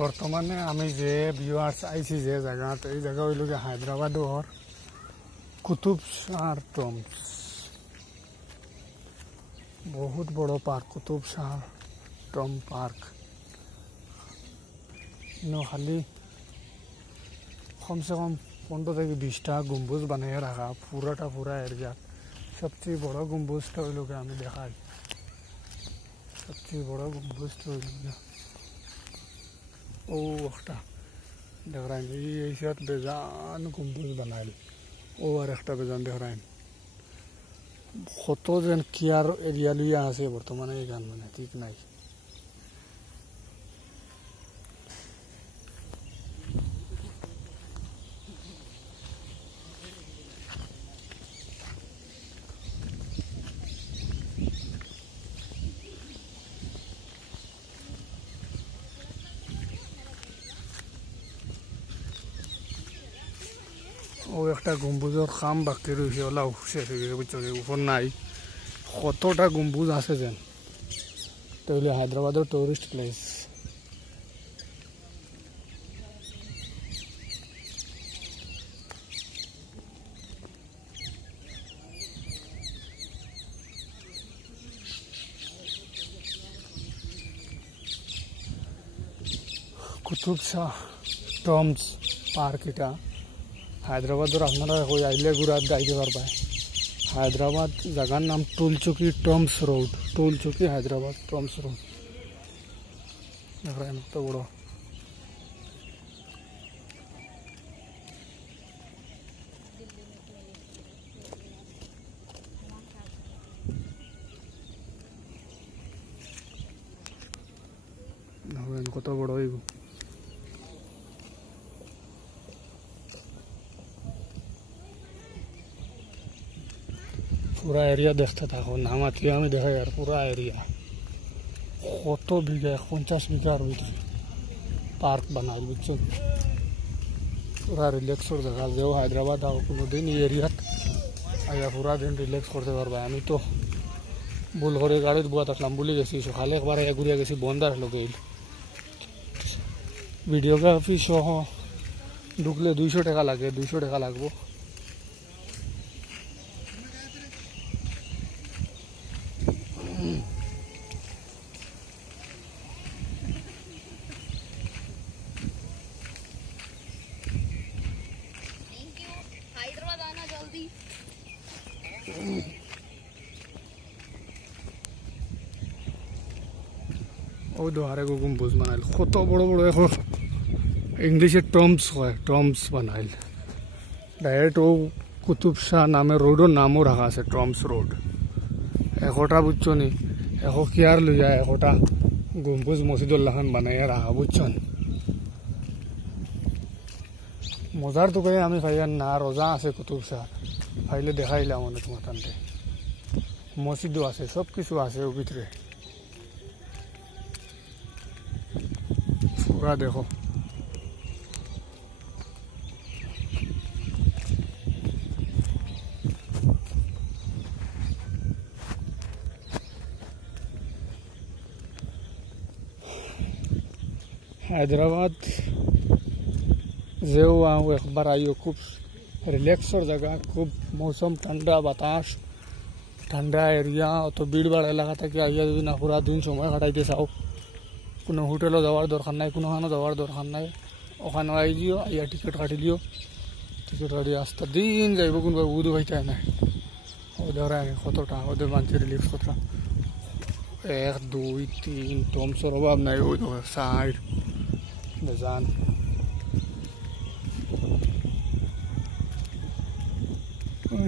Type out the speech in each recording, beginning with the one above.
বর্তমানে আমি যে ভিউয়ার্স আইছি যে জায়গাত এই জায়গা হইল কি হায়দ্রাবাদর কুতুব শাহ টম্বস বহুত বড় park Qutub Shah tomb park খালি কমসে কম 15 থেকে 20টা গম্বুজ বানিয়ে রাখা পুরা এরিয়া সবচেয়ে বড় গম্বুজটা হইল কি আমি দেখাই সবচেয়ে বড় গম্বুজটা হইল ও একটা দেখরাইন এই সাথে বেজান গম্বুজ বানাইল ও আর একটা বেজান দেখরাইন কত যেন কেয়ার এরিয়া লইয়া আছে বর্তমানে এখান মানে ঠিক নাই ও একটা গম্বুজের খাম বাকি রয়েছে ওলা শেষ হয়ে গেছে বুঝছো উপর নাই কতটা গম্বুজ আছে যেন তাহলে হায়দ্রাবাদের tourist place Qutb Shah tombs park এটা হায়দ্রাবাদের আপনারা আইলে ঘুরা যাইতে পারবা হায়দ্রাবাদ জায়গার নাম টুলচুকি টম্বস রোড টুলচুকি হায়দ্রাবাদ টম্বস রোড দেখেন কত বড় দেখেন কত বড় হইব पूरा एरिया देखते था नामातिया में देखा यार पूरा एरिया कत बीघा 50 बीघार भीतर पार्क बना बुझो पूरा रिलैक्सर जगह जो हैदराबाद आओ को दिन एरिया आया पूरा दिन रिलैक्स करते पारबा आमी तो भूल करे गाड़ी बुआ तकलाम भूली गेছি সকালে একবার আয়া ঘুরিয়া গেছি বন্ধ আসলো গেল ভিডিওগ্রাফি সহ ঢুকলে 200 টাকা লাগে 200 টাকা লাগবে ও দোহারে গম্বুজ বানাইল কত বড় বড় এখন ইংলিশে টম্বস বানাইল ডাইরেক্ট ও কুতুব শাহ নামে রোডের নামও রাখা আছে টম্বস রোড একটা বুঝছো নি এখন কি আর লইয়া একটা গম্বুজ মসজিদুল্লাহান বানাইয়া রাখা বুঝছেন মজার তো কয়ে আমি খাইয়ার না রোজা আছে কুতুব শাহ খাইলে দেখাইলাম অনেক মতানতে মসজিদও আছে সব কিছু আছে ওর ভিতরে पूरा देखो हैदराबाद जो आओ एक बार आइयो खूब रिलैक्सर जगह खूब मौसम ठंडा बतास ठंडा एरिया तो भीड़ भाड़ एलाका থেকে আইয়া যদি না পুরা দিন সময় কাটাইতে চাও কোনো হোটেলও যাওয়ার দরকার নাই কোনোখানে যাওয়ার দরকার নাই ওখানে আইলিও আইয়া টিকিট কাটিলিও টিকিট কাটি রাস্তা দিন যাইব কোনোবা বুধ হইতে না ওদের কতটা ওদের মানুষের রিলিফ কতটা 1 2 3 টমসর অভাব নাই ওই তো সাইড বেজান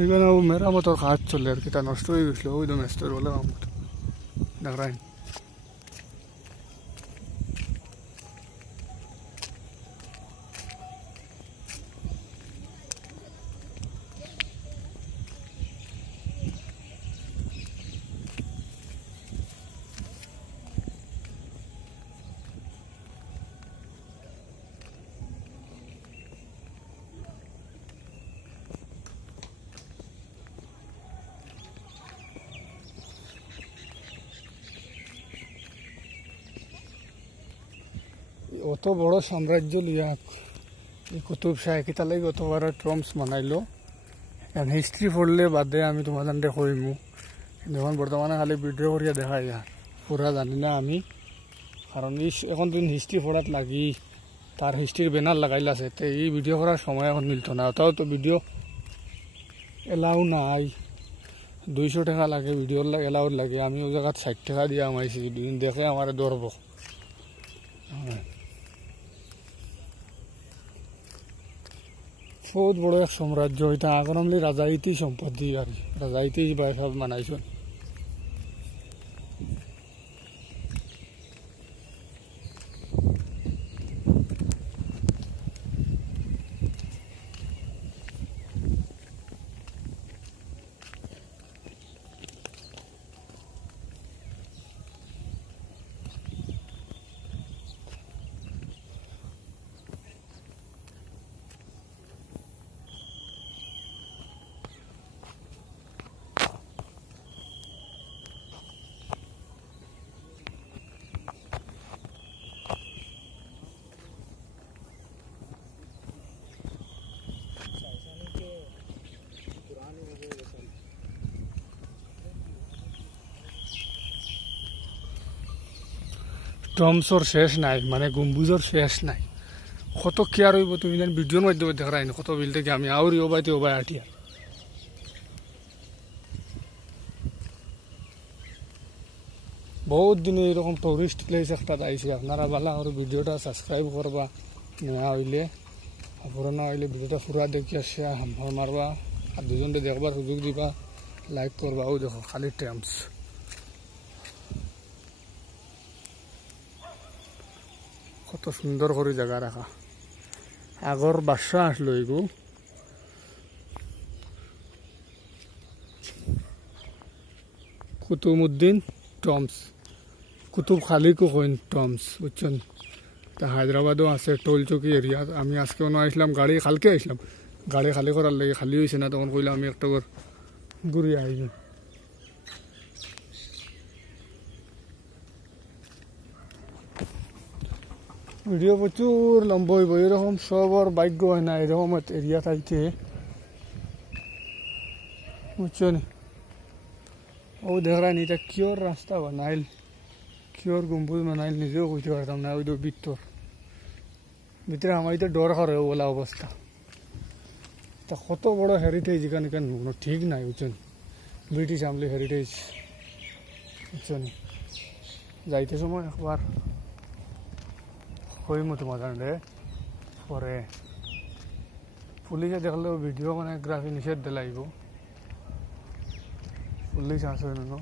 এখানে মেরামতের কাজ চলে আর কি তা নষ্ট হয়ে গেছিল ওই তো মেস্তর বলে দেখরাই অত বড় সাম্রাজ্য লিয়া এই কুতুব শাহ কিতা লাগি অতবার ট্রম্পস বানাইলো। এখন হিস্ট্রি পড়লে বাদে আমি তোমাদের কইমু, যখন বর্তমানে খালি ভিডিও করিয়া দেখাই আর পুরা জানি না আমি। কারণ এখন দিন হিস্ট্রি পড়াত লাগি তার হিস্ট্রির ব্যানার লাগাইল আছে, তো এই ভিডিও করার সময় এখন মিলত না। ওটাও তো ভিডিও এলাও নাই, 200 টাকা লাগে ভিডিওর এলাউড লাগে। আমি ওই জায়গায় 60 টাকা দিয়ে আমাইছি, দেখে আমার ধরব। বহুত বড় এক সাম্রাজ্য, এটা আগর আমলি রাজাইতি সম্পত্তি আর রাজাইতি সব মানাইছেন। টমসর শেষ নাই, মানে গম্বুজর শেষ নাই। কত কেয়ার হইব তুমি জানি ভিডিওর মাধ্যমে দেখাই না, কত বিল থেকে আমি আউরি ওবাইতে ওবাই আটিয়া। বহুত দিনে এরকম টুরিস্ট প্লেস একটা আইসি, আপনারা ভালো আর ভিডিওটা সাবস্ক্রাইব করবা, নয়া হইলে পুরোনো হইলে ভিডিওটা পুরা দেখিয়া শেয়ার হাম্পার মারবা, আর দুজনকে দেখবার সুযোগ দিবা, লাইক করবা। ও দেখো খালি ট্যাম্পস, কত সুন্দর করে জায়গা রাখা। আগর বাদশা আসলো এগু, কুতুবউদ্দিন টমস, কুতুব খালিকও কইন টমস, বুঝছেন। তা হায়দ্রাবাদও আছে টোল চৌকি এরিয়া। আমি আজকে আসলাম গাড়ি খালকে আসলাম, গাড়ি খালি করার লাগে, খালি হয়েছে না, তখন কইলাম আমি একটা ঘুরিয়ে আইলাম। ভিডিও প্রচুর লম্বা হইব, এরকম সবর ভাগ্য হয় না এরকম এরিয়া থাকতে, বুঝছো নি। ও দেখলাম এটা কিওর রাস্তা বানাইল, কিওর গম্বুজ বানাইল, নিজেও কইতে পারতাম না। ওই তো ভিতরে আমার তো ডর করে বলা অবস্থা। তা কত বড় হেরিটেজ এখানে কেন ঠিক নাই, বুঝছেন। ব্রিটিশ আমলি হেরিটেজ, বুঝছেন। যাইতে সময় একবার হইমু তোমাদের পরে পুলিশে দেখলেও ভিডিও মানে গ্রাফি নিষেধ দিলাইব, পুলিশ আসে না।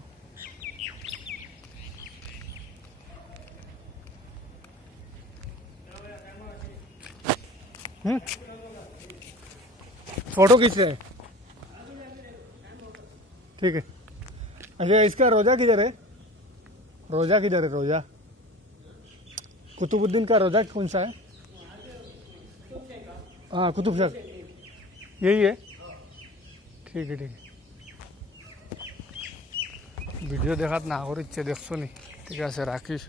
फोटो खींच रहे हैं, ठीक है। अच्छा इसका रोजा किधर है, रोजा किधर है, रोजा कुतुबुद्दीन का रोजा कौन सा है? हाँ कुतुब शाह, यही है, ठीक है ठीक है। ভিডিও দেখাত না করিচ্ছে দেখছো নি, ঠিক আছে রাখিস।